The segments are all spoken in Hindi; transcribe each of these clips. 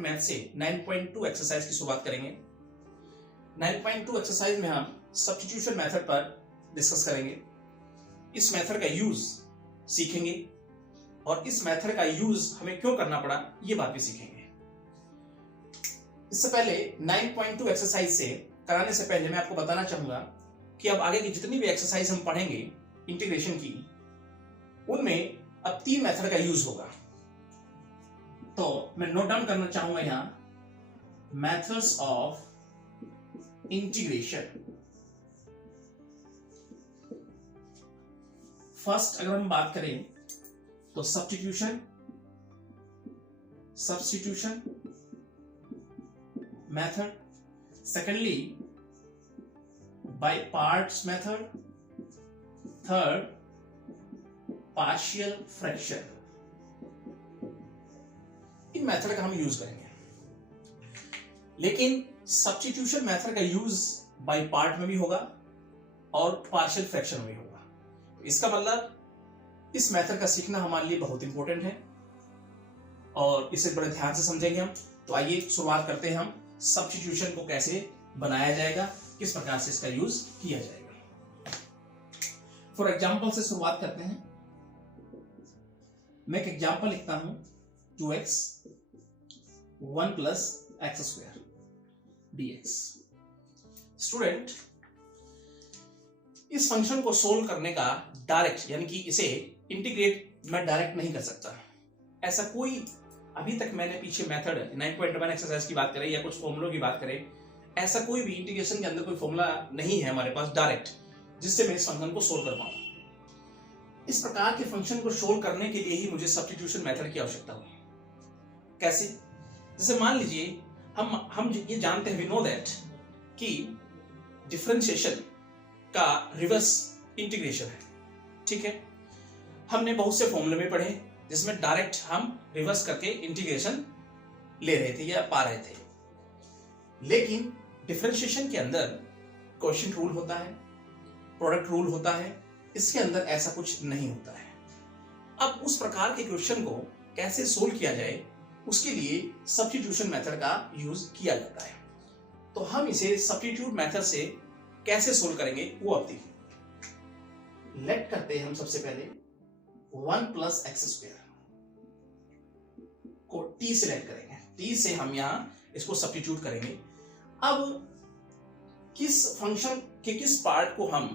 मैथ से 9.2 एक्सरसाइज की शुरुआत करेंगे। 9.2 एक्सरसाइज में हम सब्स्टिट्यूशन मेथड पर डिस्कस करेंगे। इस मेथड का यूज सीखेंगे और इस मेथड का यूज हमें क्यों करना पड़ा ये बात भी सीखेंगे। इससे पहले 9.2 एक्सरसाइज से कराने से पहले मैं आपको बताना चाहूंगा कि अब आगे की जितनी भी एक्सरसाइज हम पढ़ेंगे इंटीग्रेशन की, उनमें अब 3 मेथड का यूज होगा। तो मैं नोट डाउन करना चाहूंगा यहां मेथड्स ऑफ इंटीग्रेशन। फर्स्ट अगर हम बात करें तो substitution method, secondly by parts method, third partial fraction. In method का हम यूज करेंगे, लेकिन सब्स्टिट्यूशन मेथड का यूज बाय पार्ट में भी होगा और पार्शियल फ्रैक्शन में भी होगा। इसका मतलब इस मेथड का सीखना हमारे लिए बहुत इंपॉर्टेंट है और इसे बड़े ध्यान से समझेंगे हम। तो आइए शुरुआत करते हैं हम सब्स्टिट्यूशन को कैसे बनाया जाएगा, किस प्रकार से इसका यूज किया जाएगा। फॉर एग्जाम्पल से शुरुआत करते हैं। मैं एक एग्जाम्पल लिखता हूं 2x 1 plus x square dx। Student, इस फंक्शन को सोल्व करने का डायरेक्ट यानी कि इसे इंटीग्रेट मैं डायरेक्ट नहीं कर सकता। ऐसा कोई अभी तक मैंने पीछे मेथड 9.1 एक्सरसाइज की बात करें या कुछ फॉर्मूलों की बात करें, ऐसा कोई भी इंटीग्रेशन के अंदर कोई फॉर्मूला नहीं है हमारे पास डायरेक्ट जिससे मैं इस फंक्शन को सोल्व कर पाऊं। इस प्रकार के फंक्शन को सोल्व करने के लिए ही मुझे सब्स्टिट्यूशन मेथड की आवश्यकता होगी। कैसे? जैसे मान लीजिए हम ये जानते हैं, वी नो दैट कि डिफरेंशिएशन का रिवर्स इंटीग्रेशन है। ठीक है, हमने बहुत से फॉर्मूले में पढ़े जिसमें डायरेक्ट हम रिवर्स करके इंटीग्रेशन ले रहे थे या पा रहे थे, लेकिन डिफरेंशिएशन के अंदर क्वोशिएंट रूल होता है, प्रोडक्ट रूल होता है, इसके अंदर ऐसा कुछ नहीं होता है। अब उस प्रकार के क्वेश्चन को कैसे सोल्व किया जाए उसके लिए सब्स्टिट्यूशन मेथड का यूज किया जाता है। तो हम इसे सब्स्टिट्यूट मेथड से कैसे सोल्व करेंगे वो अब देखिए। लेट करते हैं हम सबसे पहले 1 प्लस एक्स स्क्वायर को t से लेट करेंगे। t से हम यहां इसको सब्स्टिट्यूट करेंगे। अब किस फंक्शन के किस पार्ट को हम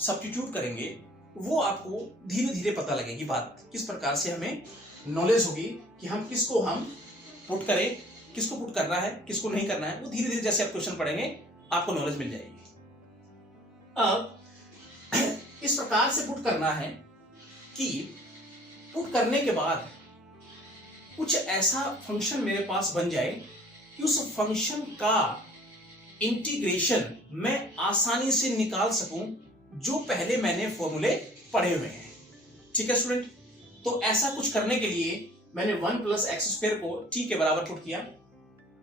सब्स्टिट्यूट करेंगे वो आपको धीरे धीरे पता लगेगी। बात किस प्रकार से हमें नॉलेज होगी कि हम किसको हम पुट करें, किसको पुट करना है, किसको नहीं करना है, वो धीरे धीरे जैसे आप क्वेश्चन पढ़ेंगे आपको नॉलेज मिल जाएगी। अब इस प्रकार से पुट करना है कि पुट करने के बाद कुछ ऐसा फंक्शन मेरे पास बन जाए कि उस फंक्शन का इंटीग्रेशन मैं आसानी से निकाल सकूं जो पहले मैंने फॉर्मूले पढ़े हुए हैं। ठीक है स्टूडेंट, तो ऐसा कुछ करने के लिए मैंने 1 प्लस एक्स स्क्वायर को t के बराबर पुट किया।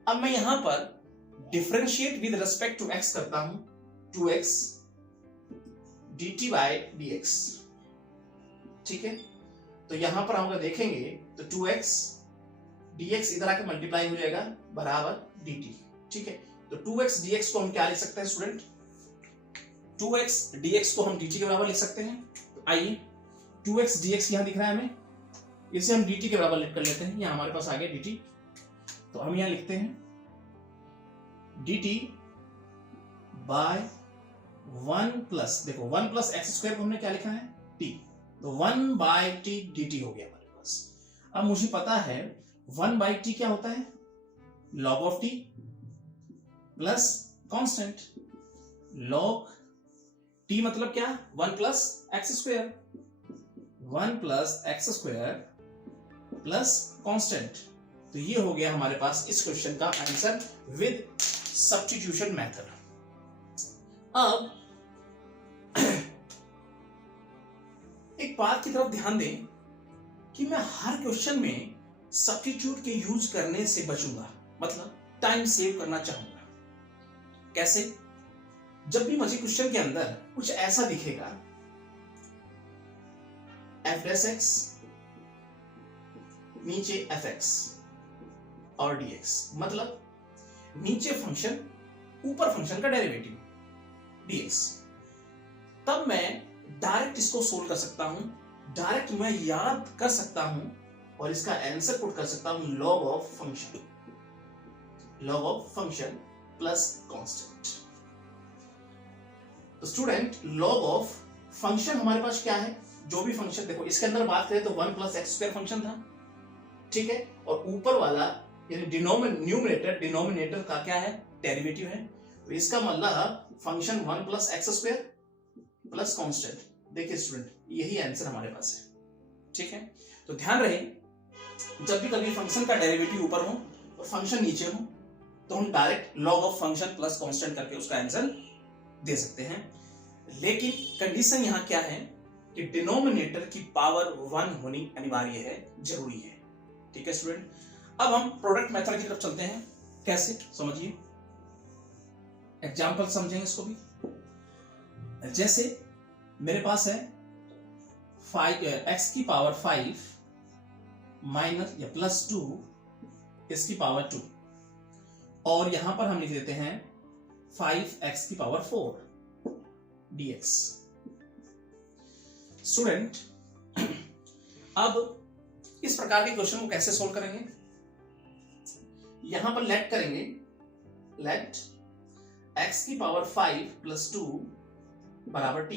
अब मैं यहां पर differentiate with respect to x करता हूं 2x dt बाय dx। ठीक है, तो यहां पर हम अगर देखेंगे तो 2x dx इधर आके मल्टीप्लाई हो जाएगा बराबर dt। ठीक है, तो 2x dx को हम क्या लिख सकते हैं स्टूडेंट? 2x dx को हम dt के बराबर लिख सकते हैं। तो आइए 2x dx यहां दिख रहा है हमें, इसे हम dt के बराबर लिख कर लेते हैं। यहां हमारे पास आ गया dt, तो हम यहां लिखते हैं dt बाय 1 प्लस, देखो 1 प्लस एक्स स्क्वायर को हमने क्या लिखा है t, तो 1 बाय t dt हो गया हमारे पास। अब मुझे पता है 1 बाय t क्या होता है? log of t plus constant. log t मतलब क्या? 1 plus x square, 1 plus x square plus constant. तो ये हो गया हमारे पास इस क्वेश्चन का आंसर विद सब्स्टिट्यूशन मेथड। अब एक बात की तरफ ध्यान दें कि मैं हर क्वेश्चन में सब्स्टिट्यूट के यूज करने से बचूंगा, मतलब टाइम सेव करना चाहूंगा। कैसे? जब भी मुझे क्वेश्चन के अंदर कुछ ऐसा दिखेगा f' x नीचे fx, और dx, मतलब नीचे फंक्शन ऊपर फंक्शन का डेरिवेटिव dx। तब मैं डायरेक्ट इसको सोल्व कर सकता हूं, डायरेक्ट मैं याद कर सकता हूं और इसका आंसर पुट कर सकता हूं log of function plus constant. तो स्टूडेंट log ऑफ फंक्शन हमारे पास क्या है, जो भी फंक्शन, देखो इसके अंदर बात करें तो 1 प्लस एक्स स्क्वायर फंक्शन था, ठीक है, और ऊपर वाला यानी न्यूमरेटर डिनोमिनेटर का क्या है, डेरिवेटिव है। तो इसका मतलब function 1 plus x square plus constant. देखिए स्टूडेंट, यही आंसर हमारे पास है, ठीक है। तो ध्यान रहे, जब भी कभी फंक्शन का डेरिवेटिव ऊपर हो और फंक्शन नीचे हो तो हम direct log of function plus constant करके उसका आंसर दे सकते हैं। लेकिन कंडीशन यहां क्या है कि डिनोमिनेटर की पावर 1 होनी अनिवार्य है, जरूरी है, ठीक है स्टूडेंट। अब हम प्रोडक्ट मेथड की तरफ चलते हैं। कैसे, समझिए, एग्जांपल समझेंगे इसको भी। जैसे मेरे पास है x की पावर 5 माइनस या प्लस 2 इसकी पावर 2, और यहां पर हम लिख देते हैं 5x की पावर 4 dx। स्टूडेंट, अब इस प्रकार के क्वेश्चन को कैसे सोल्व करेंगे, यहां पर लेट करेंगे, लेट x की पावर 5 प्लस 2 बराबर t।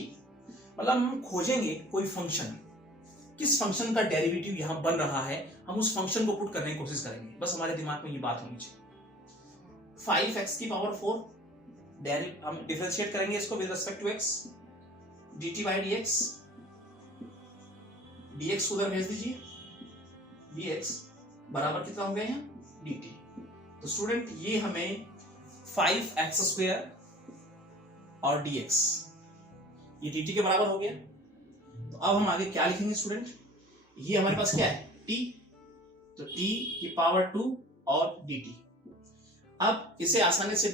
मतलब हम खोजेंगे कोई फंक्शन, किस फंक्शन का डेरिवेटिव यहां बन रहा है, हम उस फंक्शन को पुट करने की कोशिश करेंगे। बस हमारे दिमाग में ये बात होनी चाहिए। 5x की पावर 4, हम डिफरेंशिएट करेंगे इसको with respect to x, dt by dx, dx उधर भेज दीजिए, dx बराबर कितना हो गया यहाँ dt। तो स्टूडेंट, ये हमें 5x स्क्वायर और dx ये dt के बराबर हो गया। तो अब हम आगे क्या लिखेंगे स्टूडेंट, ये हमारे पास क्या है t, तो t की पावर 2 और dt। अब इसे आसानी से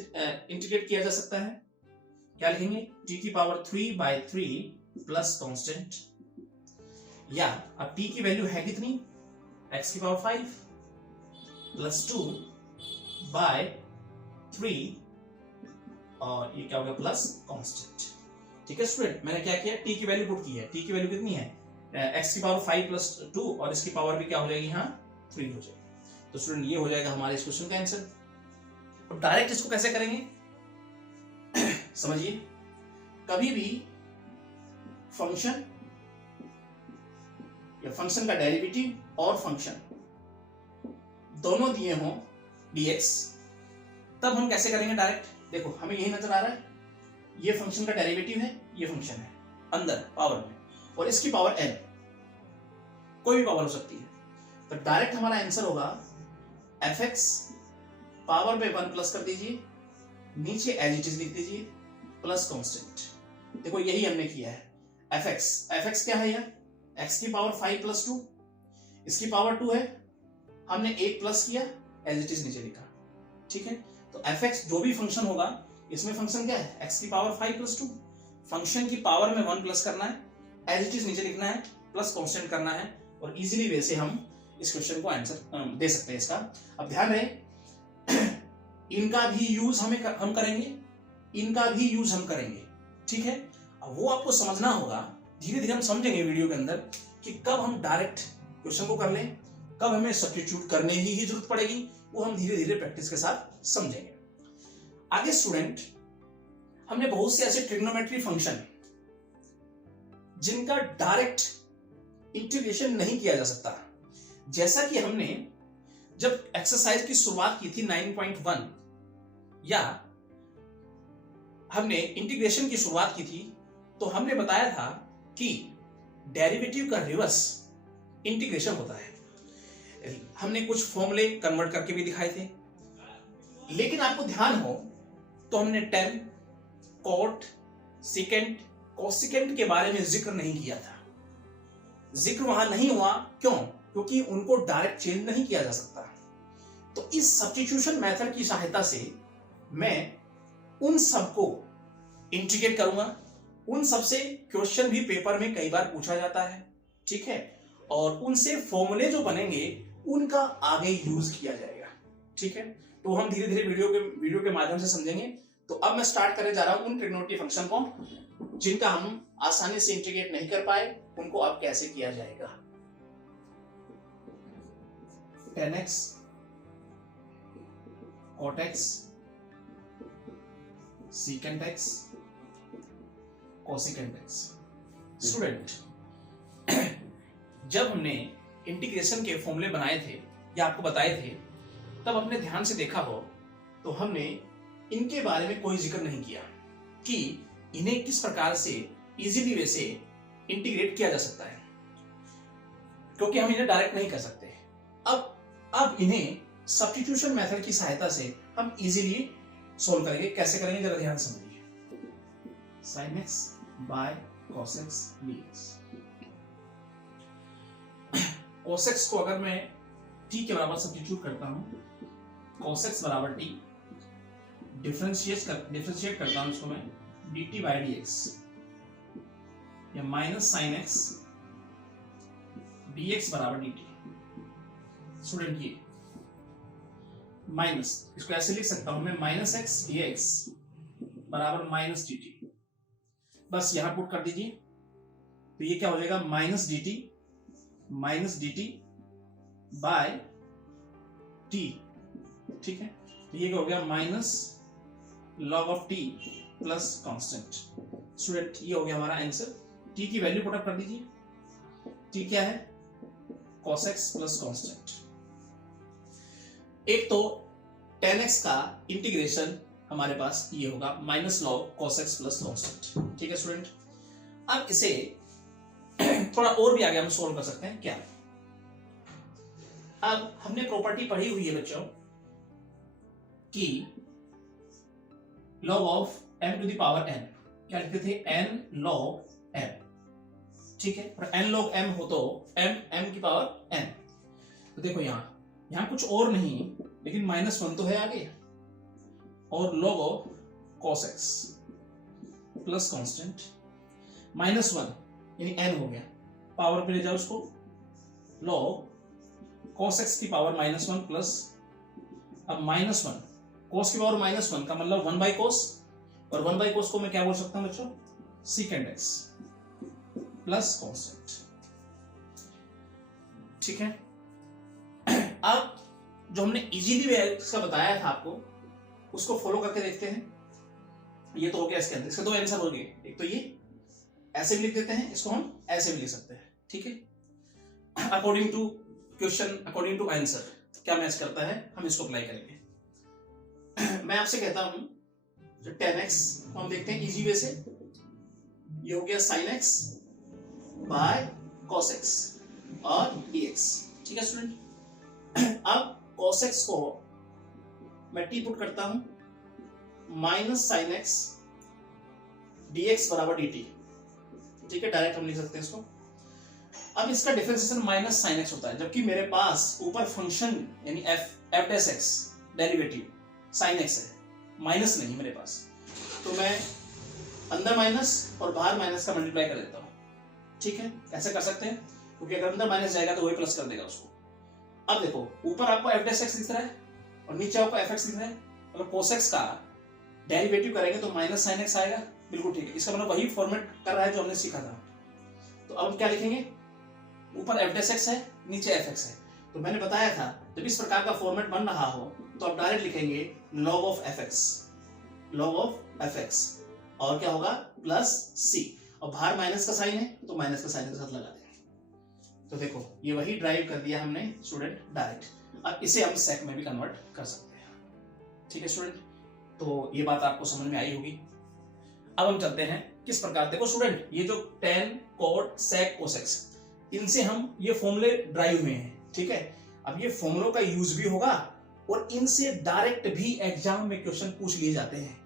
इंटीग्रेट किया जा सकता है, क्या लिखेंगे, t की पावर 3 बाई 3 प्लस कांस्टेंट, या अब t की वैल्यू है कितनी, x की पावर 5 प्लस 2 बाय 3 और ये क्या हो गया प्लस कांस्टेंट, ठीक है स्टूडेंट। मैंने क्या किया, t की वैल्यू पुट की है, t की वैल्यू कितनी है, x की पावर 5 प्लस 2 और इसकी पावर भी क्या हो जाएगी यहाँ 3 हो जाएगी। तो स्टूडेंट, ये हो जाएगा हमारे इस क्वेश्चन का आंसर। अब डायरेक्ट इसको कैसे करेंगे समझिए, कभी भी फंक्शन या फंक्शन का डेरिवेटिव और फंक्शन दोनों दिए हों dx, तब हम कैसे करेंगे डायरेक्ट। देखो हमें यही नजर आ रहा है, ये फंक्शन का डेरिवेटिव है, ये फंक्शन है अंदर पावर में, और इसकी पावर n, कोई भी पावर हो सकती है। तो डायरेक्ट हमारा आंसर होगा fx पावर में 1 प्लस कर दीजिए, नीचे एज इट इज लिख दीजिए प्लस कांस्टेंट। देखो यही हमने किया है। fx क्या है यार, x की पावर 5 प्लस 2, इसकी पावर 2 है, हमने 1 प्लस किया, एज इट इज नीचे लिखा, ठीक है। तो fx जो भी फंक्शन होगा, इसमें फंक्शन क्या है, x की पावर 5 प्लस 2, फंक्शन की पावर में 1 प्लस करना है, एज इट इज नीचे लिखना है, प्लस कांस्टेंट करना है, और इजीली वैसे हम इस क्वेश्चन को आंसर दे सकते हैं इसका। अब ध्यान रहे, इनका भी यूज हम करेंगे, इनका भी यूज हम करेंगे, ठीक है। अब वो आपको समझना होगा, धीरे धीरे हम समझेंगे वीडियो के अंदर कि कब हम डायरेक्ट क्वेश्चन को कर लें, कब हमें सब्स्टिट्यूट करने ही जरूरत पड़ेगी, वो हम धीरे धीरे प्रैक्टिस के साथ समझेंगे। आगे स्टूडेंट, हमने बहुत से ऐसे ट्रिग्नोमेट्री फंक्शन जिनका डायरेक्ट इंटीग्रेशन नहीं किया जा सकता, जैसा कि हमने जब एक्सरसाइज की शुरुआत की थी 9.1, या हमने इंटीग्रेशन की शुरुआत की थी, तो हमने बताया था कि डेरिवेटिव का रिवर्स इंटीग्रेशन होता है। हमने कुछ फॉर्मूले कन्वर्ट करके भी दिखाए थे, लेकिन आपको ध्यान हो तो हमने टेन, कॉट, सेकेंड, कोसेकेंड के बारे में जिक्र नहीं किया था। जिक्र वहां नहीं हुआ, क्यों? क्योंकि उनको डायरेक्ट चेंज नहीं किया जा सकता। तो इस सब्स्टिट्यूशन मेथड की सहायता से मैं उन सबको इंटीग्रेट करूंगा। उन सबसे क्वेश्चन भी पेपर में कई बार पूछा जाता है, ठीक है, और उनसे फॉर्मूले जो बनेंगे उनका आगे यूज किया जाएगा। ठीक है, तो हम धीरे धीरे वीडियो के माध्यम से समझेंगे। तो अब मैं स्टार्ट करने जा रहा हूं उन ट्रिग्नोमेट्री फंक्शन को जिनका हम आसानी से इंटीग्रेट नहीं कर पाए, उनको अब कैसे किया जाएगा। tan x cot x secant x cosecant x। Student, जब हमने इंटीग्रेशन के फॉर्मूले बनाए थे या आपको बताए थे, तब अपने ध्यान से देखा हो तो हमने इनके बारे में कोई जिक्र नहीं किया कि इन्हें किस प्रकार से इजीली वे से इंटीग्रेट किया जा सकता है, क्योंकि हम इन्हें डायरेक्ट नहीं कर सकते। अब इन्हें सब्स्टिट्यूशन मेथड की सहायता से हम इजीली सोल्व करेंगे। कैसे करेंगे जरा ध्यान समझिए। sin x by cos x dx। cos x को अगर मैं t के बराबर सब्स्टिट्यूट करता हूं, cos x बराबर t, डिफरेंशिएट करता हूं इसको मैं dt by dx, या माइनस sin x dx बराबर dt। स्टूडेंट, ये माइनस, इसको ऐसे लिख सकता हूं मैं, माइनस एक्स डी एक्स बराबर माइनस डी टी। बस यहां पुट कर दीजिए, तो ये क्या हो जाएगा, minus d t by t. ठीक है, तो ये क्या हो गया, minus log of t plus constant. Student, ये हो गया हमारा आंसर। टी की वैल्यू पुट अप कर दीजिए। टी क्या है, cos x प्लस कांस्टेंट। एक तो tan x का इंटीग्रेशन हमारे पास ये होगा minus log cos x plus constant. ठीक है स्टूडेंट, अब इसे थोड़ा और भी आगे हम सोल्व कर सकते हैं। क्या, अब हमने प्रॉपर्टी पढ़ी हुई है बच्चों कि log of m to the power n, क्या लिखते थे, n log m। ठीक है, और n log m हो तो m की पावर n। तो देखो यहां कुछ और नहीं, लेकिन -1 तो है आगे, और log of cos x plus constant -1 यानी n हो गया, पावर पे ले जाओ उसको, log cos x की पावर -1 प्लस, अब -1 cos की पावर -1 का मतलब 1 बाई cos, और 1 बाई cos को मैं क्या बोल सकता हूं बच्चों, secant x प्लस कांस्टेंट। ठीक है, अब जो हमने इजीली वे का बताया था आपको, उसको फॉलो करके देखते हैं। ये तो हो गया इसके अंदर, इसके दो आंसर हो गए। एक तो ये ऐसे भी लिख देते हैं, इसको हम ऐसे भी लिख सकते हैं। ठीक है, according to question, according to answer क्या मैच करता है, हम इसको अप्लाई करेंगे। मैं आपसे कहता हूं जो tan x को हम देखते हैं इजी वे से, ये हो गया sin x by cos x और dx। ठीक है स्टूडेंट, अब cos x को मैं t पुट करता हूं, माइनस sin x dx बराबर dt। ठीक है, डायरेक्ट हम लिख सकते हैं इसको। अब इसका डिफरेंशिएशन माइनस sin x होता है, जबकि मेरे पास ऊपर फंक्शन यानी f dash x derivative sin x है, माइनस नहीं मेरे पास, तो मैं अंदर माइनस और बाहर माइनस का मल्टीप्लाई कर देता हूं। ठीक है, ऐसे कर सकते हैं, क्योंकि अगर अंदर माइनस जाएगा तो वही प्लस कर देगा उसको। अब देखो, ऊपर आपको f डैश x दिख रहा है और नीचे आपको fx दिख रहा है, अगर cos x का डेरिवेटिव करेंगे तो माइनस sin x आएगा। बिल्कुल ठीक है, इसका मतलब वही फॉर्मेट कर रहा है जो हमने सीखा था। तो अब हम क्या लिखेंगे, ऊपर f डैश x है, नीचे fx है। तो मैंने बताया था जब इस प्रकार का फॉर्मेट बन रहा हो तो आप डायरेक्ट लिखेंगे log ऑफ fx, और क्या होगा, प्लस c, और बाहर माइनस का साइन है तो माइनस का साइन के साथ लगा देंगे। तो देखो, ये वही ड्राइव कर दिया हमने स्टूडेंट डायरेक्ट। अब इसे हम सेक में भी कन्वर्ट कर सकते हैं। ठीक है स्टूडेंट, तो ये बात आपको समझ में आई होगी। अब हम चलते हैं किस प्रकार, देखो स्टूडेंट, ये जो tan cot sec cos x, इनसे हम ये फॉर्मूले ड्राइव हुए हैं। ठीक है, अब ये फॉर्मूलों का यूज भी होगा और इनसे डायरेक्ट भी एग्जाम में क्वेश्चन पूछ लिए जाते हैं।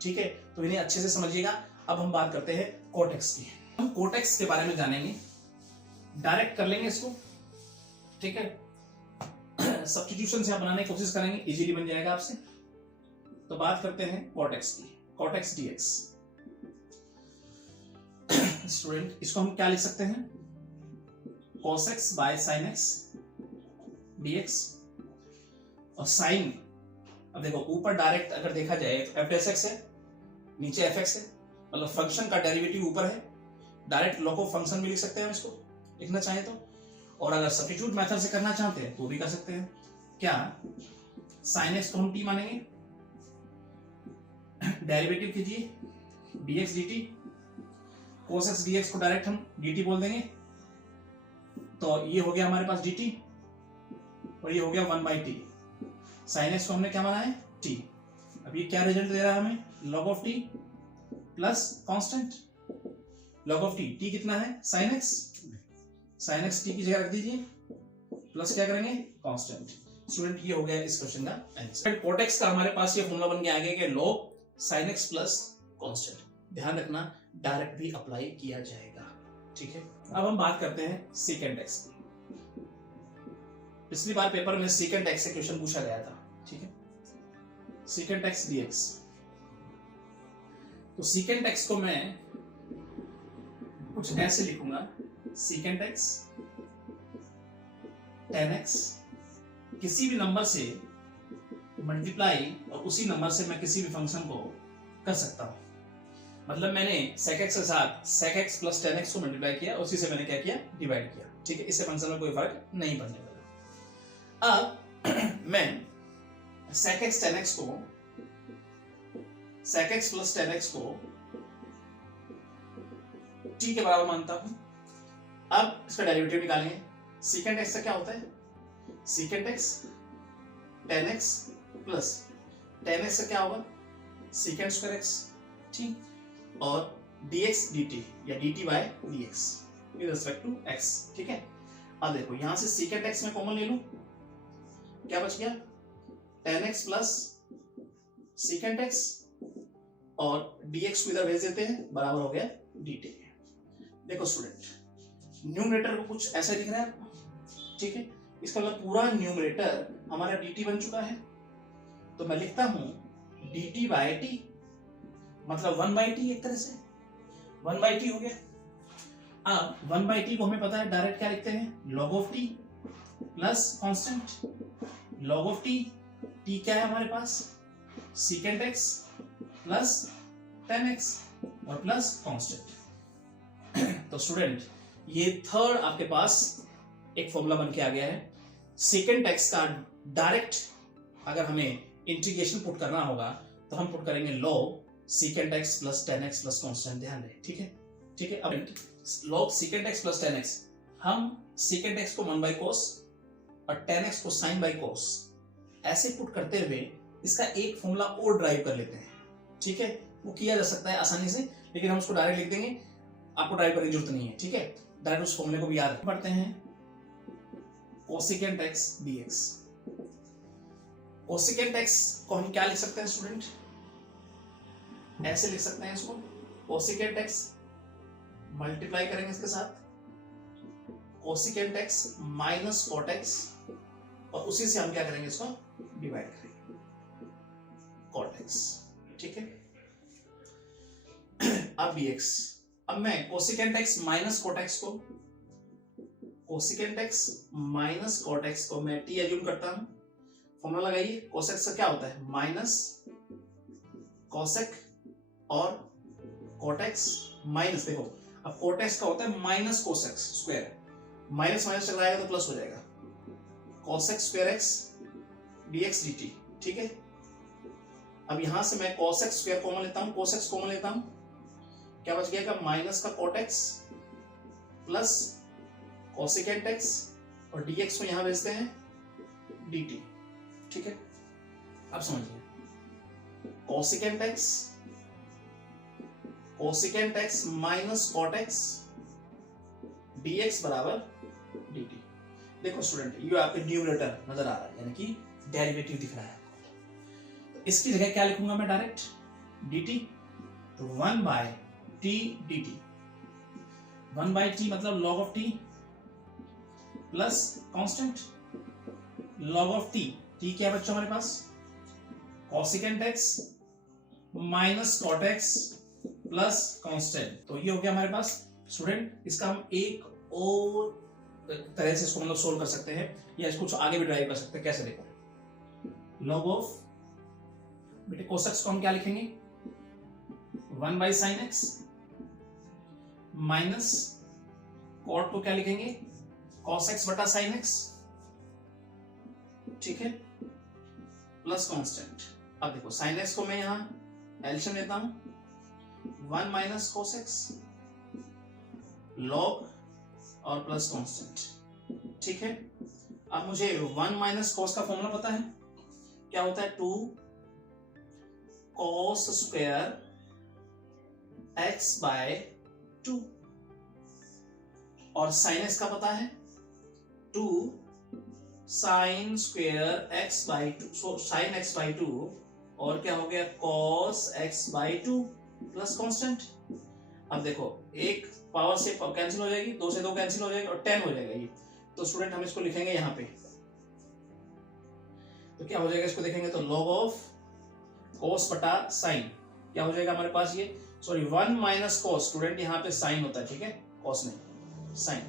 ठीक है, तो इन्हें अच्छे से समझिएगा। अब हम बात करते हैं cot x की। हम cot x के बारे में जानेंगे, डायरेक्ट कर लेंगे इसको। ठीक है, सब्स्टिट्यूशन से आप बनाने की कोशिश करेंगे, इजीली बन जाएगा आपसे। तो बात करते हैं cot x की, cot x dx। स्टूडेंट, इसको हम क्या लिख सकते हैं, cos x by sin x dx। और साइन, अब देखो ऊपर डायरेक्ट अगर देखा जाए एफ डेस एक्स है, नीचे एफ एक्स है, मतलब फंक्शन का डेरिवेटिव ऊपर है, डायरेक्ट लॉग ऑफ फंक्शन भी लिख सकते हैं हम इसको लिखना चाहे तो। और अगर सब्स्टिट्यूट मेथड से करना चाहते हैं तो भी कर सकते हैं। क्या साइन एक्स को हम टी मानेंगे, डेरिवेटिव कीजिए dx dt, cos x dx को डायरेक्ट हम dt बोल देंगे, तो ये हो गया हमारे पास dt और ये हो गया 1/t। साइन एक्स को हमने क्या माना है t। अब ये क्या रिजल्ट दे रहा है हमें, log of t plus constant log of t कितना है sine x, sine x t की जगह रख दीजिए प्लस क्या करेंगे कांस्टेंट। स्टूडेंट ये हो गया इस क्वेश्चन का आंसर। cot x का हमारे पास ये फॉर्मूला बन के आ गया कि log sin x plus constant. ध्यान रखना डायरेक्ट भी अप्लाई किया जाएगा, ठीक है। अब हम बात करते हैं सेकेंड एक्स की। पिछली बार पेपर में सेकेंड एक्स से क्वेश्चन पूछा गया था, ठीक है, सेकेंड एक्स dx। तो सेकेंड एक्स को मैं कुछ ऐसे लिखूंगा, सेकेंड एक्स tan x, किसी भी नंबर से मल्टीप्लाई और उसी नंबर से मैं किसी भी फंक्शन को कर सकता हूं। मतलब मैंने sec x के साथ sec x plus tan x को मल्टीप्लाई किया, उसी से मैंने क्या किया डिवाइड किया, ठीक है। इससे फंक्शन में कोई फर्क नहीं पड़ने वाला। अब मैं sec x tan x को sec x plus tan x को t के बराबर मानता हूं। अब इसका डेरिवेटिव निकालेंगे। सेकेंड एक्स का क्या होता है, second x tan x plus tan x का क्या होगा सेकेंड स्क्वायर x, ठीक, और dx dt या dt by dx with respect to x, ठीक है। अब देखो यहां से सेकेंड x में कॉमन ले लूं, क्या बच गया tan x plus second x और dx को इधर भेज देते हैं, बराबर हो गया dt। देखो स्टूडेंट न्यूमरेटर को कुछ ऐसा दिख रहा है, ठीक है, इसका मतलब पूरा न्यूमरेटर हमारा dt बन चुका है। तो मैं लिखता हूं dt बाय t, मतलब 1/t, एक तरह से 1/t हो गया। अब 1/t को हमें पता है डायरेक्ट क्या लिखते हैं log of t plus constant log of t क्या है हमारे पास secant x plus tan x और प्लस कांस्टेंट। तो स्टूडेंट ये थर्ड आपके पास एक फॉर्मूला बन के आ गया है। सेकेंड एक्स का डायरेक्ट अगर हमें इंटीग्रेशन पुट करना होगा तो हम पुट करेंगे log second x plus tan x plus constant, ध्यान रहे, ठीक है, ठीक है। अब log second x plus tan x, हम सेकेंड एक्स को 1/cos और tan x को sin बाई cos ऐसे पुट करते हुए इसका एक फॉर्मूला और ड्राइव कर लेते हैं, ठीक है। वो किया जा सकता है आसानी से, लेकिन हम उसको डायरेक्ट लिख देंगे, आपको ड्राइव करने की जरूरत नहीं है, ठीक है। डायरेक्ट उस फॉर्मूले को भी याद पढ़ते हैं cosecant x dx। Cosecant x को हम क्या लिख सकते हैं स्टूडेंट, ऐसे लिख सकते हैं इसको, कोसेकेंट x मल्टीप्लाई करेंगे इसके साथ cosecant x minus cot x और उसी से हम क्या करेंगे इसको डिवाइड करेंगे कॉट x, ठीक है। अब dx, अब मैं cosecant x minus cot x को, cosecant x minus cot x को मैं t एज्यूम करता हूं। फॉर्मूला लगाइए, कोसेक का क्या होता है माइनस कोसेक और कॉट x माइनस, देखो अब कॉट x का होता है minus cosec square, minus minus टकराएगा तो प्लस हो जाएगा, cosec square x dx dt, ठीक है। अब यहां से मैं कोसेक स्क्वायर कॉमन लेता हूं, कोसेक कॉमन लेता हूं, क्या बच गया माइनस का cot x plus cosecant x और dx को यहां भेजते हैं dt, ठीक है। अब समझिए cosecant x minus cot x dx बराबर dt। देखो स्टूडेंट ये आपके न्यूमरेटर नजर आ रहा है, यानी कि डेरिवेटिव दिख रहा है। तो इसकी जगह क्या लिखूंगा मैं डायरेक्ट dt, तो 1/t dt, 1/t मतलब log of t plus constant log of t क्या है बच्चों हमारे पास cosecant x minus cot x plus constant. तो ये हो गया हमारे पास स्टूडेंट। इसका हम एक और तरह से इसको मतलब सोल्व कर सकते हैं या इसको कुछ आगे भी ड्राइव कर सकते हैं। कैसे देखो, log of, बेटे cos x को हम क्या लिखेंगे, 1 by sin x minus cot को क्या लिखेंगे, cos x बटा sin x, ठीक है, प्लस कांस्टेंट। अब देखो sin x को मैं यहां एलसीएम लेता हूं, 1 माइनस cos x log और प्लस कांस्टेंट, ठीक है। अब मुझे 1 माइनस cos का फॉर्मूला पता है, क्या होता है, 2 cos स्क्वायर x बाय 2, और sin x का पता है 2 sin square x by 2, so sin x by 2, और क्या हो गया cos x by 2 plus constant. अब देखो एक पावर से कैंसिल हो जाएगी, 2 से 2 कैंसिल हो जाएगी और 10 हो जाएगा ये, तो स्टूडेंट हम इसको लिखेंगे यहाँ पे, तो क्या हो जाएगा, इसको देखेंगे तो log ऑफ cos बटा sin, क्या हो जाएगा हमारे पास ये, सॉरी 1 माइनस cos, स्टूडेंट यहाँ पे sin होता है, ठीक है, cos नहीं sin,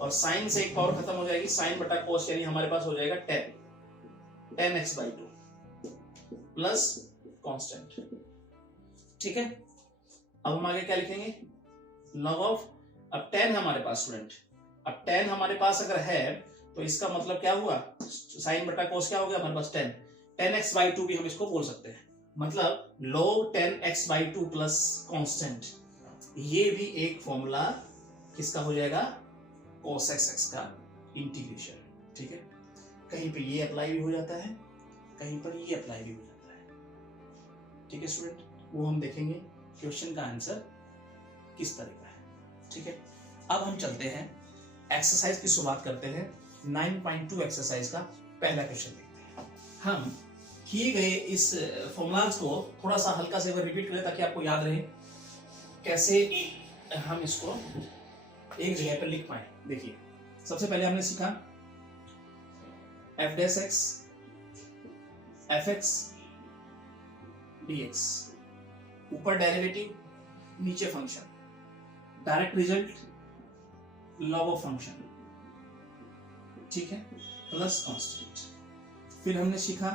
और sin से एक पावर खत्म हो जाएगी, sin बटा cos, यानी हमारे पास हो जाएगा 10x बाई 2 प्लस कांस्टेंट, ठीक है। अब हम आगे क्या लिखेंगे, log ऑफ, अब 10 हमारे पास स्टूडेंट, अब 10 हमारे पास अगर है तो इसका मतलब क्या हुआ, sin बटा cos क्या हो गया हमारे पास 10x बाई 2 भी हम इसको बोल सकते हैं, मतलब log 10x by 2 plus constant, ये भी एक फॉर्मूला किसका हो जाएगा, cos x का इंटीग्रेशन, ठीक है। कहीं पे ये अप्लाई भी हो जाता है, कहीं पर ये अप्लाई भी हो जाता है, ठीक है स्टूडेंट, वो हम देखेंगे क्वेश्चन का आंसर किस तरह का है, ठीक है। अब हम चलते हैं एक्सरसाइज की शुरुआत करते हैं, 9.2 एक्सरसाइज का पहला क्वेश्चन देखते हैं। हम किए गए इस फॉर्मूलाज को थोड़ा सा हल्का से रिपीट करें ताकि आपको याद रहे कैसे हम इसको एक जगह पर लिख पाए। देखिए सबसे पहले हमने सीखा f dash x fx dx, ऊपर डेरिवेटिव नीचे function, direct result log of function, ठीक है, प्लस कांस्टेंट। फिर हमने सीखा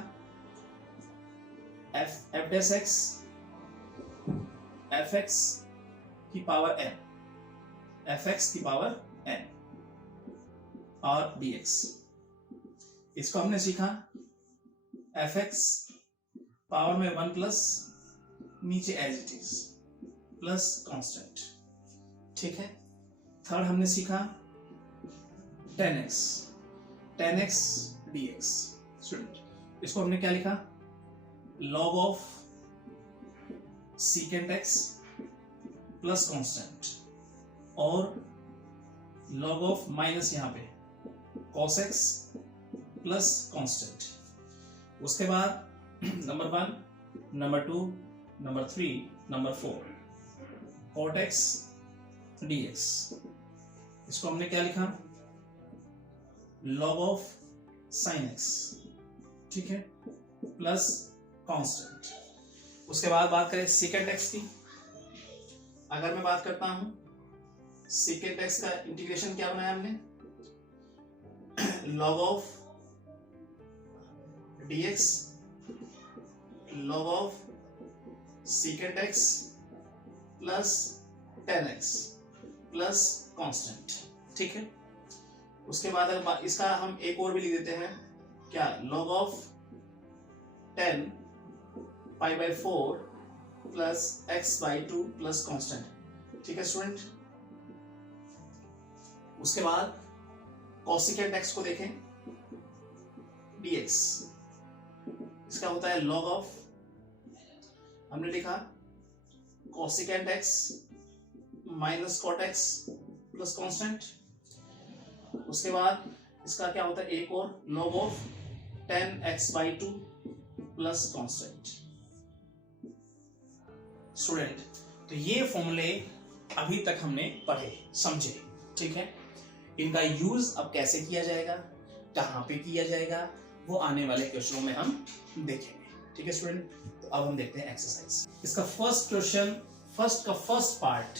f डैश x fx की पावर n, fx की पावर n और dx। इसको हमने सीखा fx पावर में 1 प्लस नीचे as it is plus constant, ठीक है। थर्ड हमने सीखा 10x dx, स्टूडेंट इसको हमने क्या लिखा, log of secant x plus constant और log ऑफ माइनस यहाँ पे cos x प्लस कांस्टेंट। उसके बाद number 1, number 2, number 3, number 4 cot x dx, इसको हमने क्या लिखा, log ऑफ sin x, ठीक है, प्लस कांस्टेंट। उसके बाद बात करें secant x की, अगर मैं बात करता हूं secant x का इंटीग्रेशन क्या बनाया हमने, log of dx log of secant x plus 10x plus constant, ठीक है। उसके बाद अगर इसका हम एक और भी लिख देते हैं, क्या, log of 10 pi by 4 plus x by 2 plus constant, ठीक है स्टूडेंट। उसके बाद कोसिकेंट x को देखें dx, इसका होता है log ऑफ, हमने लिखा cosecant x minus cot x plus constant. उसके बाद इसका क्या होता है, एक और log of 10x by 2 plus constant. Student तो ये फॉर्मूले अभी तक हमने पढ़े समझे, ठीक है। इनका यूज अब कैसे किया जाएगा, कहां पे किया जाएगा, वो आने वाले क्वेश्चनों में हम देखेंगे, ठीक है स्टूडेंट। तो अब हम देखते हैं एक्सरसाइज। इसका first question, first part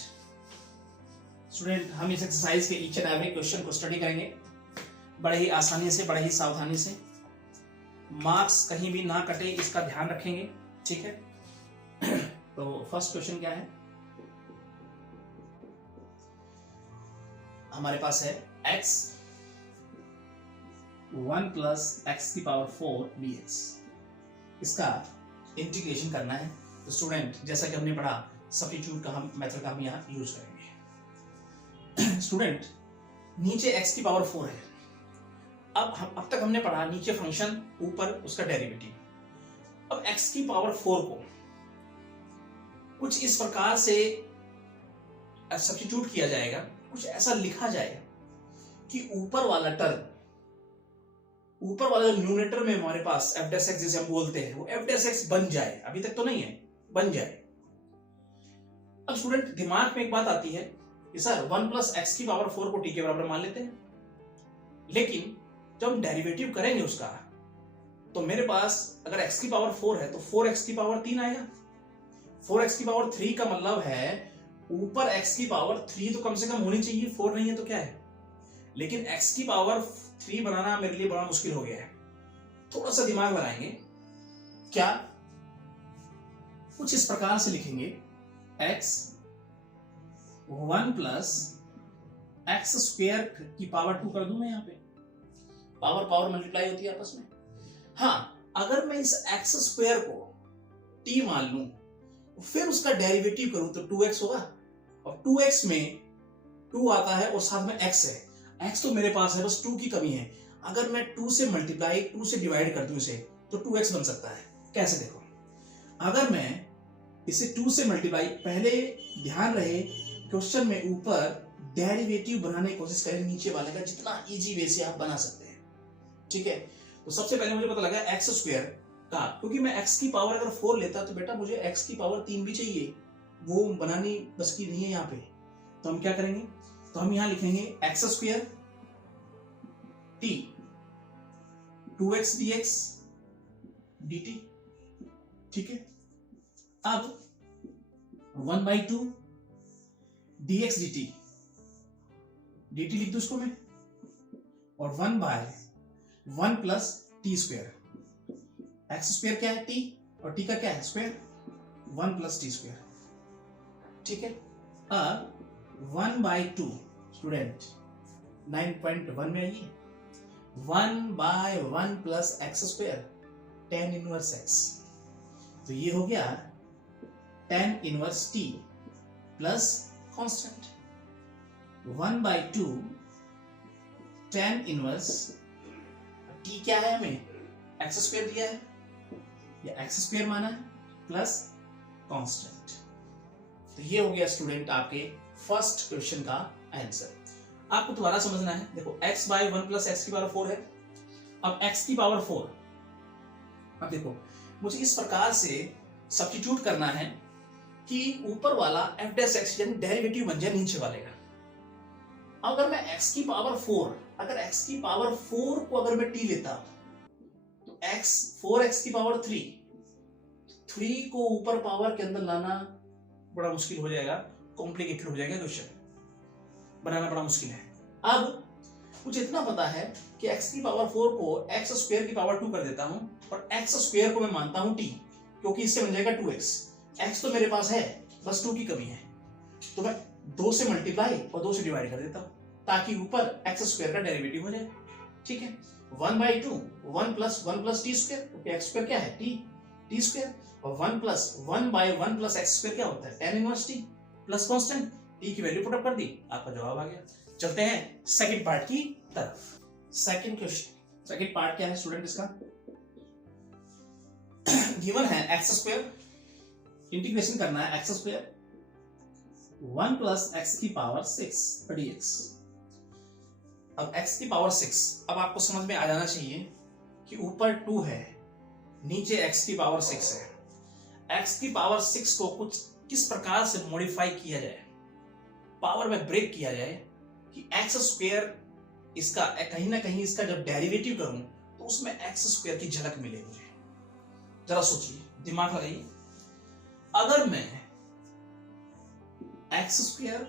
student, हम इस एक्सरसाइज के ईच एंड एवरी क्वेश्चन को स्टडी करेंगे बड़े ही आसानी से, बड़े ही सावधानी से। मार्क्स कहीं भी ना कटे इसका ध्यान रखेंगे, ठीक है। तो फर्स्ट क्वेश्चन क्या है हमारे पास है x 1 प्लस एक्स की पावर 4 dx, इसका इंटीग्रेशन करना है। तो स्टूडेंट जैसा कि हमने पढ़ा सब्स्टिट्यूट का हम मेथड का हम यहाँ यूज करेंगे। स्टूडेंट नीचे x की पावर 4 है। अब तक हमने पढ़ा नीचे फंक्शन ऊपर उसका डेरिवेटिव। अब x की पावर 4 को कुछ इस प्रकार से सब्स्टिट्यूट किया जाएगा, कुछ ऐसा लिखा जाएगा कि ऊपर वाला टर्म, ऊपर वाला जो न्यूमरेटर में हमारे पास f डैश x जिसे हम बोलते हैं वो f डैश x बन जाए। अभी तक तो नहीं है, बन जाए। अब स्टूडेंट दिमाग में एक बात आती है कि सर 1 प्लस एक्स की पावर 4 को t के बराबर मान लेते हैं, लेकिन जब हम डेरिवेटिव करेंगे उसका तो मेरे पास अगर x की पावर 4 है तो 4x की पावर 3 आएगा। 4x की पावर 3 का मतलब है ऊपर x की पावर 3 तो कम से कम होनी चाहिए, 4 नहीं है तो क्या है। लेकिन x की पावर 3 बनाना मेरे लिए बड़ा मुश्किल हो गया है। थोड़ा सा दिमाग लगाएंगे, क्या कुछ इस प्रकार से लिखेंगे x 1 प्लस एक्स स्क्वायर की पावर 2 कर दूं मैं यहाँ पे, पावर पावर मल्टीप्लाई होती है आपस में। हाँ, अगर मैं इस एक्स स्क्वायर को t मान लूं फिर उसका डेरिवेटिव करूं तो 2x होगा, और 2x में 2 आता है और साथ में x है। x तो मेरे पास है, बस 2 की कमी है। अगर मैं 2 से मल्टीप्लाई 2 से डिवाइड कर दूं इसे तो 2x बन सकता है। कैसे देखो, अगर मैं इसे 2 से मल्टीप्लाई, पहले ध्यान रहे क्वेश्चन में ऊपर डेरिवेटिव बनाने की कोशिश करें नीचे वाले का जितना इजी वे से आप बना सकते हैं, ठीक है। तो सबसे पहले मुझे पता लगा एक्स स्क्वायर का, क्योंकि मैं x की पावर अगर 4 लेता तो बेटा मुझे x की पावर 3 भी चाहिए, वो बनानी बस की नहीं है यहाँ पे। तो हम क्या करेंगे, तो हम यहाँ लिखेंगे x square t 2x dx dt, ठीक है। अब 1/2 dx dt, dt लिख दो इसको मैं, और 1/1 plus T square. X square क्या है t, और t का क्या है स्क्वायर, 1 प्लस टी स्क्वायर, ठीक है। अब 1/2 स्टूडेंट 9.1 में आइए, 1/1 plus x square tan inverse x, तो ये हो गया tan inverse t plus constant 1/2 tan inverse t क्या है, हमें एक्स स्क्वायर दिया है या एक्स स्क्वायर माना है प्लस कांस्टेंट। तो ये हो गया स्टूडेंट आपके फर्स्ट क्वेश्चन का आंसर। आपको दोबारा समझना है, देखो x/1 प्लस एक्स की पावर 4 है। अब x की पावर 4, अब देखो मुझे इस प्रकार से सब्स्टिट्यूट करना है कि ऊपर वाला f डैश x यानी डेरिवेटिव बन जाए नीचे वाले का। अगर मैं x की पावर 4, अगर x की पावर 4 को अगर मैं t लेता तो x 4x की पावर 3 को ऊपर पावर के अंदर लाना बड़ा मुश्किल हो जाएगा, कॉम्प्लिकेटेड हो जाएगा, क्वेश्चन बनाना बड़ा मुश्किल है। अब मुझे इतना पता है कि x की पावर 4 को x स्क्वायर की पावर 2 कर देता हूं, और x स्क्वायर को मैं मानता हूं t, क्योंकि इससे बन जाएगा 2x। x तो मेरे पास है, बस 2 की कमी है, तो मैं 2 से मल्टीप्लाई और 2 से डिवाइड कर देता हूं ताकि ऊपर x स्क्वायर का डेरिवेटिव हो जाए, ठीक है। 1/2 1 प्लस टी स्क्वायर, क्योंकि x स्क्वायर क्या है टी स्क्वायर, और 1/1 प्लस एक्स स्क्वायर क्या होता है tan inverse t plus constant, t की वैल्यू पुट अप कर दी, आपका जवाब आ गया। चलते हैं सेकंड पार्ट की तरफ। सेकंड क्वेश्चन, सेकंड पार्ट क्या है स्टूडेंट इसका, गिवन है एक्स स्क्वायर, इंटीग्रेशन करना है एक्स स्क्वायर 1 प्लस एक्स की पावर 6 dx। अब x की पावर 6, अब आपको समझ में आ जाना चाहिए कि ऊपर 2 है, नीचे x की पावर 6 है। x की पावर 6 को कुछ किस प्रकार से मॉडिफाई किया जाए, पावर में ब्रेक किया जाए कि एक्स स्क्वायर इसका कहीं ना कहीं इसका जब डेरिवेटिव करूं तो उसमें एक्स स्क्वायर की झलक मिले मुझे। जरा सोचिए, दिमाग लगाइए, अगर मैं x square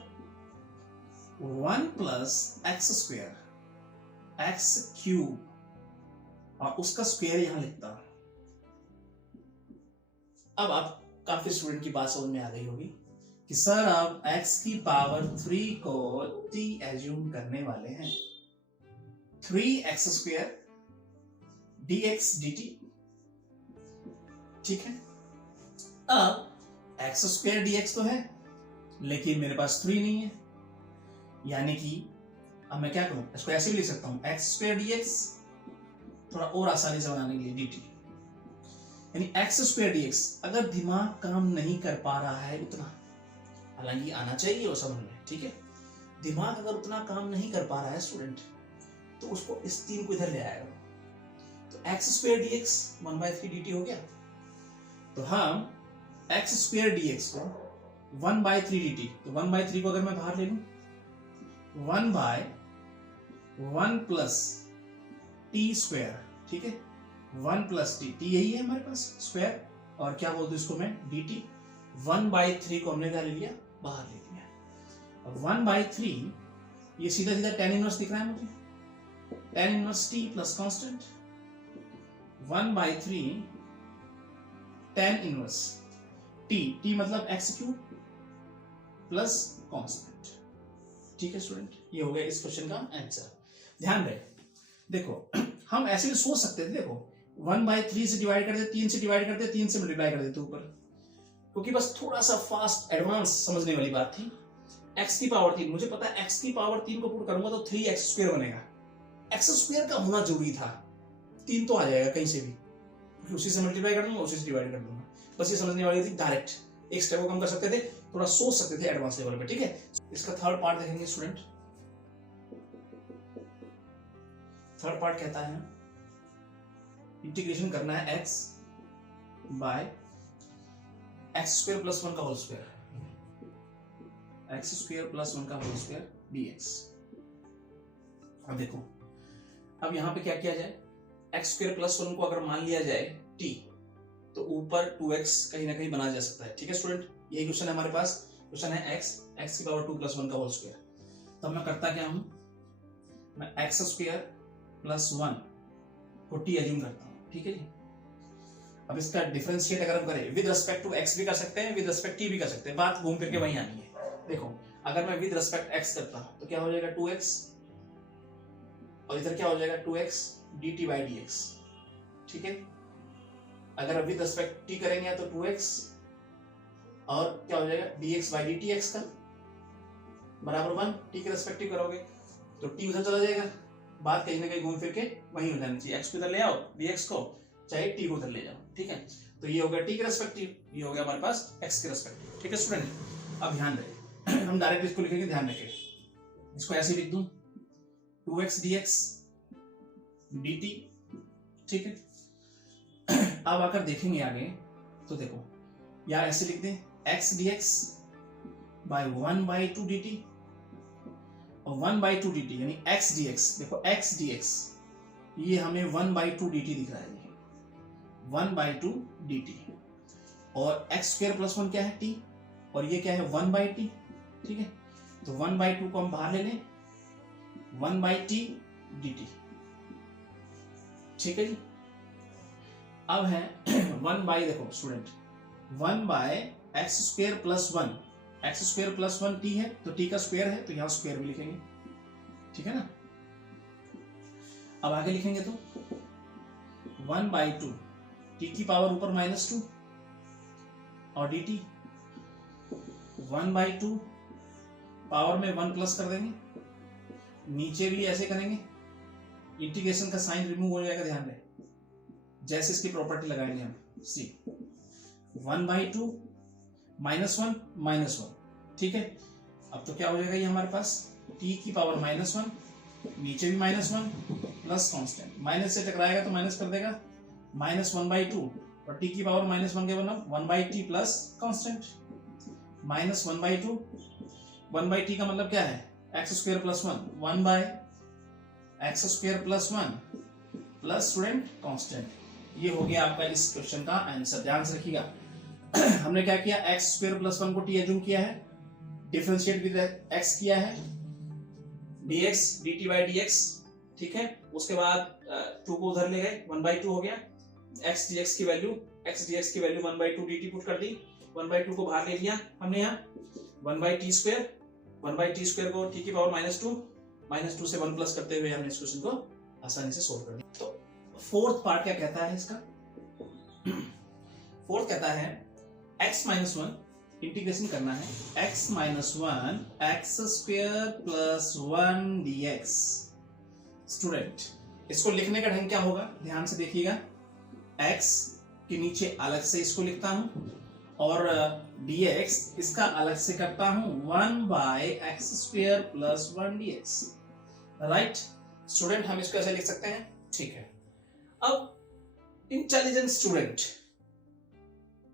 1 plus x square x cube और उसका स्क्वायर यहां लिखता। अब आप काफी स्टूडेंट की बात समझ में आ गई होगी कि सर आप x की पावर 3 को t एज्यूम करने वाले हैं, 3x स्क्वायर dx dt, ठीक है। अब x स्क्वायर dx तो है लेकिन मेरे पास 3 नहीं है, यानी कि अब मैं क्या करूं, इसको ऐसे भी लिख सकता हूं x स्क्वायर dx, थोड़ा और आसानी से बनाने के लिए dt, यानी x स्क्वायर dx। अगर दिमाग काम नहीं कर पा रहा है उतना, हालांकि आना चाहिए वो समझ में, ठीक है, दिमाग अगर उतना काम नहीं कर पा रहा है स्टूडेंट, तो उसको इस 3 को इधर ले आएगा, तो x स्क्वायर dx 1/3 dt हो गया। तो हम x स्क्वायर dx को 1/3 dt, तो 1/3 को अगर मैं बाहर ले लूं, 1/1 प्लस टी स्क्वायर, ठीक है, 1 प्लस टी, टी यही है हमारे पास स्क्वायर, और क्या बोलते इसको मैं dt, 1/3 को हमने क्या ले लिया, बाहर ले लिया। अब 1/3 ये सीधा सीधा tan इनवर्स दिख रहा है मुझे, tan inverse t plus constant, 1/3 tan inverse t मतलब x क्यूब प्लस कांस्टेंट, ठीक है स्टूडेंट, ये हो गया इस क्वेश्चन का आंसर। ध्यान रहे, देखो हम ऐसे भी सोच सकते थे, देखो 1/3 से डिवाइड कर देते, 3 से डिवाइड करते, 3 से मल्टीप्लाई कर देते ऊपर, क्योंकि बस थोड़ा सा फास्ट एडवांस समझने वाली बात थी। x की पावर 3, मुझे पता है x की पावर 3 को पुट करूंगा तो 3x स्क्वायर बनेगा, x स्क्वायर का होना जरूरी था, 3 तो आ जाएगा कहीं से भी, क्योंकि उसी से मल्टीप्लाई कर दूंगा, उसी से डिवाइड कर दूंगा, बस ये समझने वाली थी डायरेक्ट, एक स्टेप को कम कर सकते थे, थोड़ा सोच सकते थे एडवांस लेवल पे, ठीक है। इसका थर्ड पार्ट देखेंगे स्टूडेंट। थर्ड पार्ट कहता है इंटीग्रेशन करना है x by x square plus 1 का whole square, x square plus 1 का होल स्क्वायर dx। अब देखो, अब यहां पे क्या किया जाए, एक्स स्क्वायर प्लस 1 को अगर मान लिया जाए t, तो ऊपर 2x कहीं ना कहीं बनाया जा सकता है, ठीक है स्टूडेंट, यही क्वेश्चन है हमारे पास, क्वेश्चन है x की पावर 2 प्लस 1 का होल स्क्वायर। तो मैं करता क्या हूं, मैं एक्स स्क्वायर प्लस 1 को t एज्यूम करता हूं, ठीक है जी। अब इसका डिफरेंशिएट अगर हम करें, विद रिस्पेक्ट टू x भी कर सकते हैं, विद रिस्पेक्ट t भी कर सकते हैं, बात घूम फिर के वहीं आनी है। देखो अगर मैं विद रिस्पेक्ट x करता हूं तो क्या हो जाएगा 2x, और इधर क्या हो जाएगा 2x dt by dx, ठीक है। अगर विद रिस्पेक्ट t करेंगे तो 2x और क्या हो जाएगा dx by dt x का बराबर 1, t के रिस्पेक्टिव करोगे तो t उधर चला जाएगा, बात कहीं ना कहीं घूम फिर के वहीं हो जानी चाहिए, x को इधर ले आओ dx को, चाहे t को उधर ले जाओ, ठीक है। तो ये हो गया t के रिस्पेक्टिव, ये हो गया हमारे पास x के रिस्पेक्टिव, ठीक है स्टूडेंट। अब ध्यान रहे, हम डायरेक्ट इसको लिखेंगे, ध्यान रखें, इसको ऐसे लिख दूं 2x dx dt, ठीक है। अब आकर देखेंगे आगे तो देखो यार ऐसे लिख दें x dx by 1/2 dt, और 1/2 dt यानी x dx, देखो x dx ये हमें 1/2 dt दिख रहा है, 1/2 dt, और x स्क्वायर प्लस 1 क्या है t, और ये क्या है 1/t, ठीक है। तो 1/2 को हम बाहर ले लें, 1/t dt, ठीक है जी। अब है 1 बाई, देखो student 1 by x square plus 1, x square plus 1 t है, तो t का स्क्वायर है तो यहां स्क्वायर भी लिखेंगे, ठीक है ना। अब आगे लिखेंगे तो 1/2 t की पावर ऊपर -2 और dt, 1/2 पावर में 1 प्लस कर देंगे, नीचे भी ऐसे करेंगे, इंटीग्रेशन का साइन रिमूव हो जाएगा, ध्यान रहे जैसे इसकी प्रॉपर्टी लगाएंगे हम, सी 1/2 -1 -1, ठीक है। अब तो क्या हो जाएगा ये हमारे पास t की पावर -1, नीचे भी -1 प्लस कांस्टेंट, माइनस से टकराएगा तो माइनस कर देगा, -1/2 और t की पावर -1 के बना 1/t प्लस कांस्टेंट, -1/2, 1/t का मतलब क्या है x square plus 1, 1/x square plus 1 plus student constant. ये हो गया आपका इस क्वेश्चन का आंसर, ध्यान से रखिएगा। हमने क्या किया, एक्स स्क्वायर प्लस 1 को t एज्यूम किया है, डिफरेंशिएट विद x किया है, dx dt by dx, ठीक है। उसके बाद 2 को उधर ले गए, 1/2 हो गया। x dx की वैल्यू 1/2 dt पुट कर दी, 1/2 को बाहर ले लिया हमने यहाँ, 1/t स्क्वायर, 1/t स्क्वायर को t की पावर -2 से 1 प्लस करते हुए हमने इस क्वेश्चन को आसानी से सोल्व कर दिया। तो फोर्थ पार्ट क्या कहता है इसका? फोर्थ कहता है x माइनस 1 इंटीग्रेशन करना है, x minus 1 x square plus 1 dx। Student, इसको लिखने का ढंग क्या होगा, ध्यान से देखिएगा। x के नीचे अलग से इसको लिखता हूं और dx इसका अलग से करता हूं 1/x square plus 1 dx। Right student, हम इसको ऐसे लिख सकते हैं, ठीक है। अब इंटेलिजेंट स्टूडेंट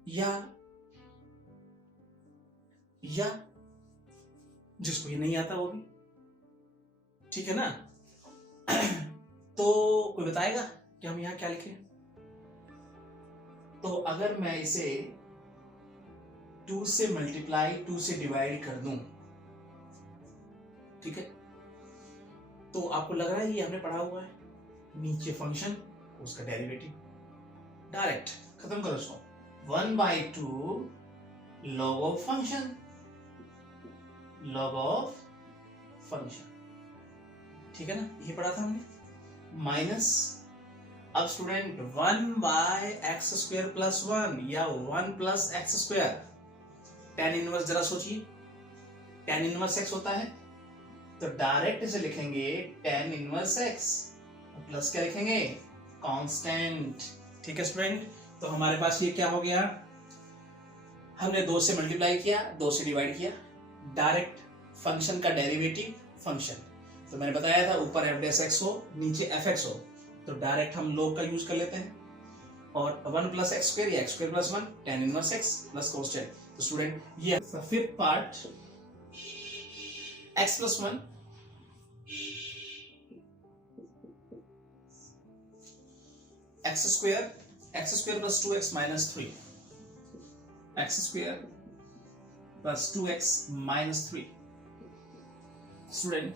या जिसको ये नहीं आता वो भी, ठीक है ना। तो कोई बताएगा कि हम यहां क्या लिखें? तो अगर मैं इसे 2 से मल्टीप्लाई 2 से डिवाइड कर दूं, ठीक है, तो आपको लग रहा है ये हमने पढ़ा हुआ है, नीचे फंक्शन उसका डेरिवेटिव, डायरेक्ट खत्म करो इसको, 1/2 log ऑफ फंक्शन, ठीक है ना, ये पढ़ा था हमने। माइनस, अब स्टूडेंट 1/x स्क्वायर प्लस 1 या 1 plus x square, tan inverse जरा सोचिए, tan इनवर्स x होता है, तो डायरेक्ट इसे लिखेंगे tan इनवर्स x, प्लस क्या लिखेंगे, कांस्टेंट, ठीक है स्टूडेंट। तो हमारे पास ये क्या हो गया, हमने 2 से मल्टीप्लाई किया, 2 से डिवाइड किया, डायरेक्ट फंक्शन का डेरिवेटिव फंक्शन। तो मैंने बताया था ऊपर f डैश x हो, नीचे fx हो, तो डायरेक्ट हम log का यूज कर लेते हैं, और 1 प्लस एक्स स्क्वायर या x square plus 1 tan inverse x plus constant. तो स्टूडेंट ये fifth part, x plus 1 x square plus 2x minus 3, x square plus 2x minus 3। Student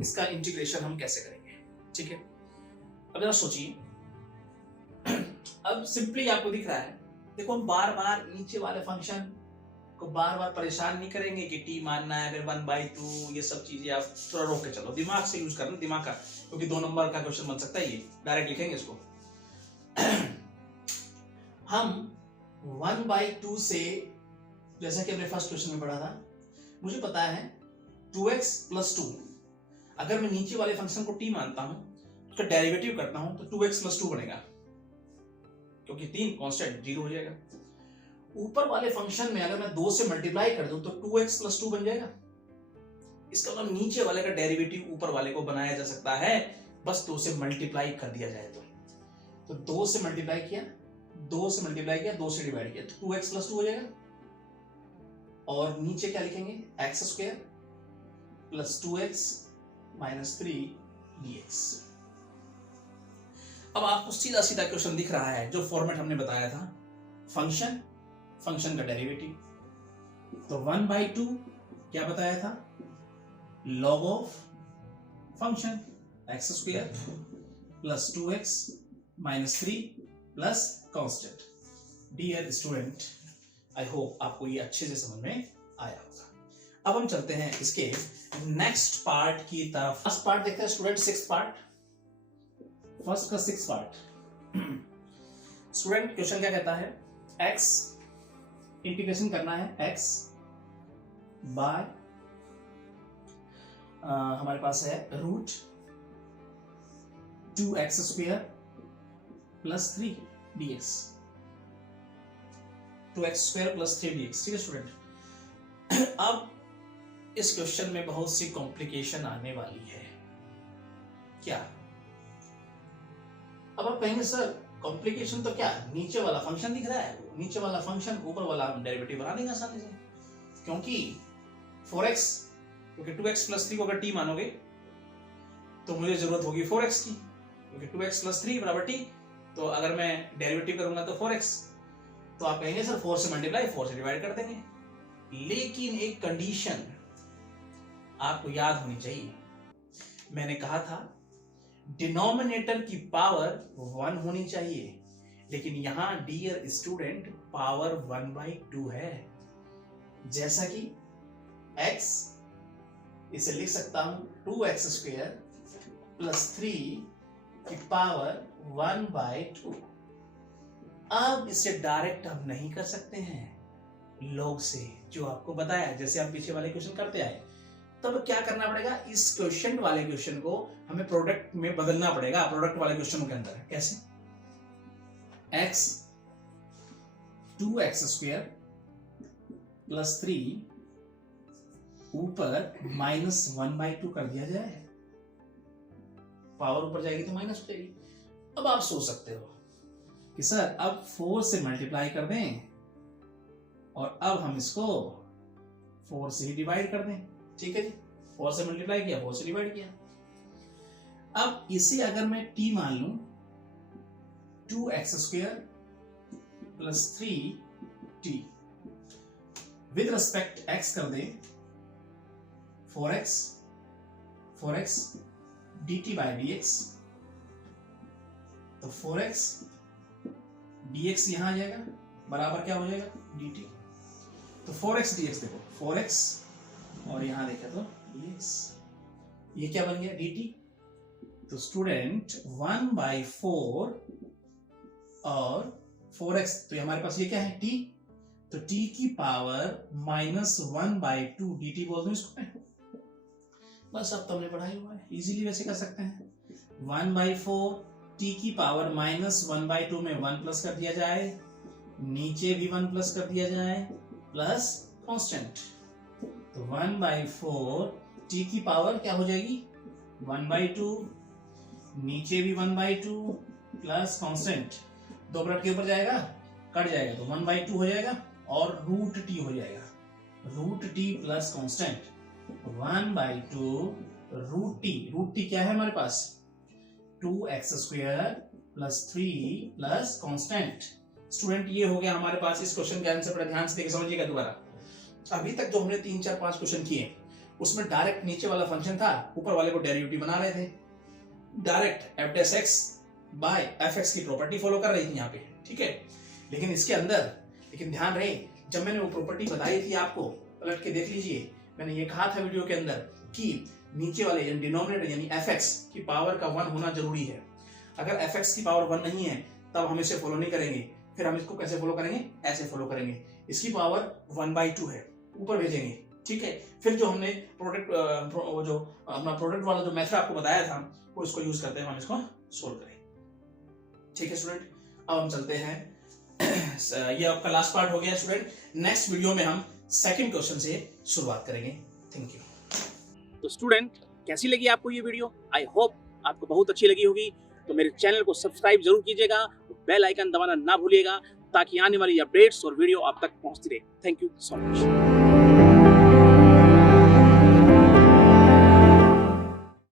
इसका इंटीग्रेशन हम कैसे करेंगे, ठीक है। अब जरा सोचिए, अब सिंपली आपको दिख रहा है, देखो हम बार बार नीचे वाले फंक्शन को बार बार परेशान नहीं करेंगे कि t मानना है, फिर 1/2, ये सब चीजें आप थोड़ा रोक के चलो, दिमाग से यूज करना, दिमाग का, क्योंकि 2 नंबर का क्वेश्चन बन सकता है, ये डायरेक्ट लिखेंगे इसको। हम 1/2 से, जैसा कि हमने फर्स्ट क्वेश्चन में पढ़ा था, मुझे पता है 2x प्लस 2, अगर मैं नीचे वाले फंक्शन को t मानता हूं, उसका डेरिवेटिव करता हूं, तो 2x प्लस 2 बनेगा, क्योंकि 3 कांस्टेंट 0 हो जाएगा। ऊपर वाले फंक्शन में अगर मैं 2 से मल्टीप्लाई कर दूं तो 2x प्लस 2 बन जाएगा। इसका मतलब नीचे वाले का डेरिवेटिव ऊपर वाले को बनाया जा सकता है, बस 2 से मल्टीप्लाई कर दिया जाए तो 2 से मल्टीप्लाई किया, 2 से डिवाइड किया, तो 2x प्लस 2 हो जाएगा। और नीचे क्या लिखेंगे, x square plus 2x minus 3 dx। अब आपको सीधा सीधा क्वेश्चन दिख रहा है, जो फॉर्मेट हमने बताया था, फंक्शन का डेरिवेटिव, तो 1/2 क्या बताया था, log of function x square plus 2x minus 3 plus constant. Dear student, I hope आपको ये अच्छे से समझ में आया होगा। अब हम चलते हैं इसके नेक्स्ट पार्ट की तरफ। फर्स्ट पार्ट देखते हैं स्टूडेंट, सिक्स्थ पार्ट, फर्स्ट का सिक्स्थ पार्ट। स्टूडेंट क्वेश्चन क्या कहता है, x इंटीग्रेशन करना है, x बाय हमारे पास है root 2x square plus 3 dx, 2x square plus 3 dx, ठीक है स्टूडेंट। अब इस क्वेश्चन में बहुत सी कॉम्प्लिकेशन आने वाली है। क्या? अब आप कहेंगे सर कॉम्प्लिकेशन तो क्या, नीचे वाला फंक्शन दिख रहा है, नीचे वाला फंक्शन, ऊपर वाला हम डेरिवेटिव बना देंगे आसानी से, क्योंकि 4x, क्योंकि 2x प्लस 3 को अगर t मानोगे तो मुझे जरूरत होगी 4x की, क्योंकि 2x प्लस 3 बराबर t, तो अगर मैं डेरिवेटिव करूंगा तो 4x, तो आप कहेंगे सर 4 से मल्टीप्लाई 4 से डिवाइड कर देंगे। लेकिन एक कंडीशन आपको याद होनी चाहिए, मैंने कहा था डिनोमिनेटर की पावर 1 होनी चाहिए, लेकिन यहां डियर स्टूडेंट पावर 1/2 है। जैसा कि x, इसे लिख सकता हूं 2x² + 3 की पावर 1/2। अब इसे डायरेक्ट हम नहीं कर सकते हैं लॉग से, जो आपको बताया, जैसे आप पीछे वाले क्वेश्चन करते आए। तब क्या करना पड़ेगा, इस क्वेश्चन वाले क्वेश्चन को हमें प्रोडक्ट में बदलना पड़ेगा। प्रोडक्ट वाले क्वेश्चन के अंदर कैसे, x 2x² + 3 ऊपर -1/2 कर दिया जाए, पावर ऊपर जाएगी तो माइनस हो जाएगी। अब आप सोच सकते हो कि सर अब 4 से मल्टीप्लाई कर दें और अब हम इसको 4 से ही डिवाइड कर दें। ठीक है जी, 4 से मल्टीप्लाई किया, 4 से डिवाइड किया। अब इसे अगर मैं t मान लूं, 2x² + 3t with respect x कर दें 4x dt/dx, तो 4x dx यहां आ जाएगा, बराबर क्या हो जाएगा dt। तो 4x dx देखो, 4x और यहां देखें तो dx, ये क्या बन गया dt। तो स्टूडेंट 1/4 और 4x, तो हमारे पास ये क्या है t, तो t की पावर -1/2 dt बोल दूं इसको मैं। बस अब तो हमने पढ़ाई हुआ है, इजीली वैसे कर सकते हैं। 1/4 t की पावर -1/2 में 1 प्लस कर दिया जाए, नीचे भी 1 प्लस कर दिया जाए, प्लस कांस्टेंट। तो 1/4 t की पावर क्या हो जाएगी 1/2, नीचे भी 1/2 प्लस कांस्टेंट, 2 ब्रैकेट के ऊपर जाएगा, कट जाएगा तो 1/2 हो जाएगा और √t हो जाएगा, √t प्लस कांस्टेंट 1/2 √t क्या है हमारे पास 2x² + 3 प्लस कांस्टेंट। स्टूडेंट ये हो गया हमारे पास इस क्वेश्चन के आंसर पर। ध्यान से देखिए, समझिएगा दोबारा। अभी तक जो हमने 3 4 5 क्वेश्चन किए उसमें डायरेक्ट नीचे वाला फंक्शन था, ऊपर वाले को डेरिवेटिव बना रहे थे। डायरेक्ट f(x)/fx की प्रॉपर्टी फॉलो कर रही थी यहाँ पे, ठीक है। लेकिन इसके अंदर, लेकिन ध्यान रहे, जब मैंने वो प्रॉपर्टी बताई थी आपको, पलट के देख लीजिए, मैंने ये कहा था वीडियो के अंदर कि नीचे वाले डिनोमिनेटर यानी fx की पावर का 1 होना जरूरी है। अगर fx की पावर 1 नहीं है तब हम इसे फॉलो नहीं करेंगे। फिर हम इसको कैसे फॉलो करेंगे, ऐसे फॉलो करेंगे। इसकी पावर 1/2 है, ऊपर भेजेंगे, ठीक है। फिर जो हमने प्रोडक्ट जो अपना प्रोडक्ट वाला जो मेथड आपको बताया था, वो इसको यूज करते हैं, हम इसको सोल्व करें। ठीक है स्टूडेंट, अब हम चलते हैं ये आपका लास्ट पार्ट हो गया स्टूडेंट। नेक्स्ट वीडियो में हम सेकंड क्वेश्चन से शुरुआत करेंगे। Thank you. तो स्टूडेंट, कैसी लगी आपको ये वीडियो? आई होप आपको बहुत अच्छी लगी होगी। तो मेरे चैनल को सब्सक्राइब जरूर कीजिएगा, बेल आइकन दबाना ना भूलिएगा, ताकि आने वाली अपडेट्स और वीडियो आप तक पहुंचती रहे। Thank you so much.